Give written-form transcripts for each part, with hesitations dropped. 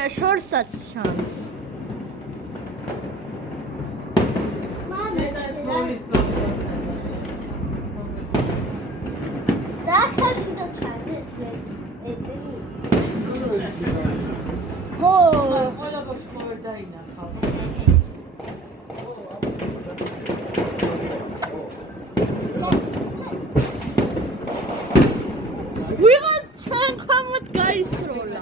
მგონია შორსაც ჩანს. ვიღაც ჩვენ ქვემოთ გაისროლა.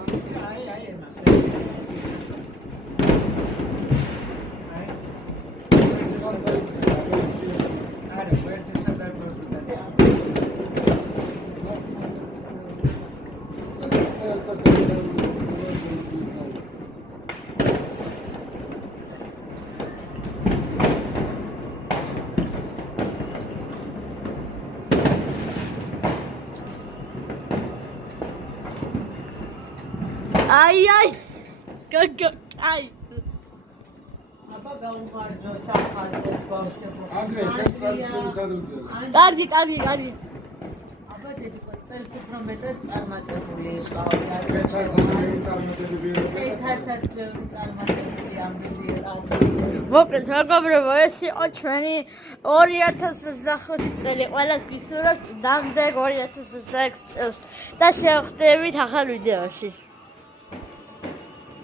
Ai. Ai. აბა გაუმარჯო საფარდეს ბავშვებო. ანდრე, შენ ტრადიციული სადრუძელი. კარგი. აბა დედიკო, წელს უფრო მეტად წარმატებული იყავი. ერთასაც ბევრი წარმატებული ამბიზია ალბათ. მოკლედ, მეგობრებო, ეს იყო ჩვენი 2025 წელი. ყველას გისურვებთ დამდეგ 2026 წელს და შევხვდებით ახალ ვიდეოში.